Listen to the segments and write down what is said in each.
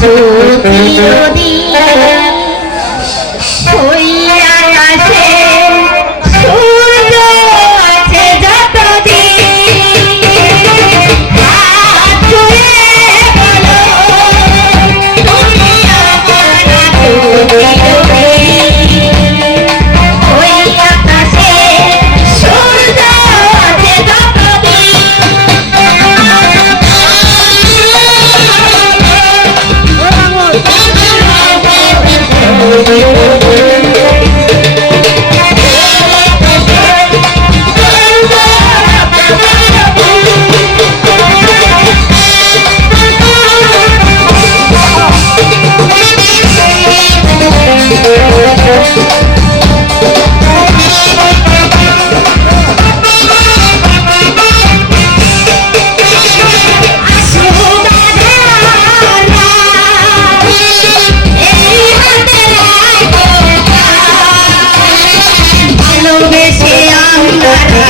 চিরদিন Thank you.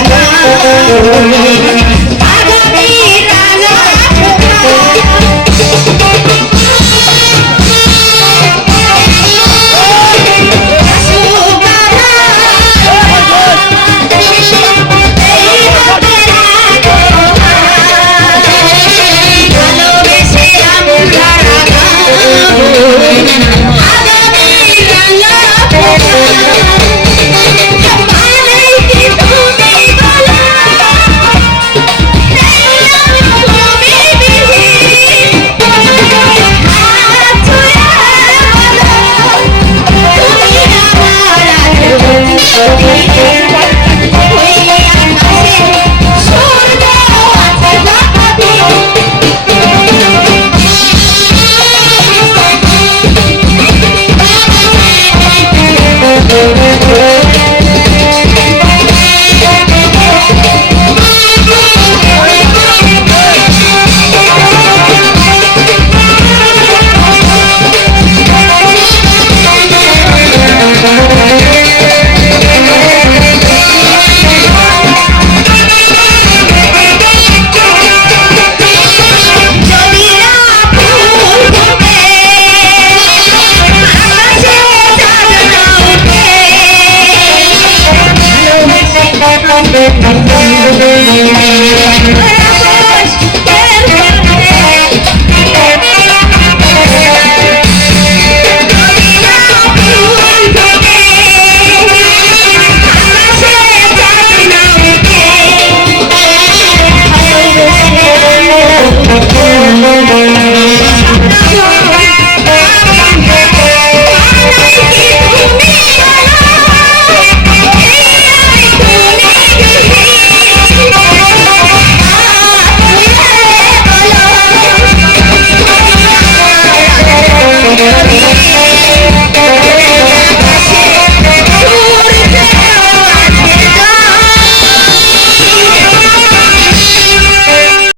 Thank you.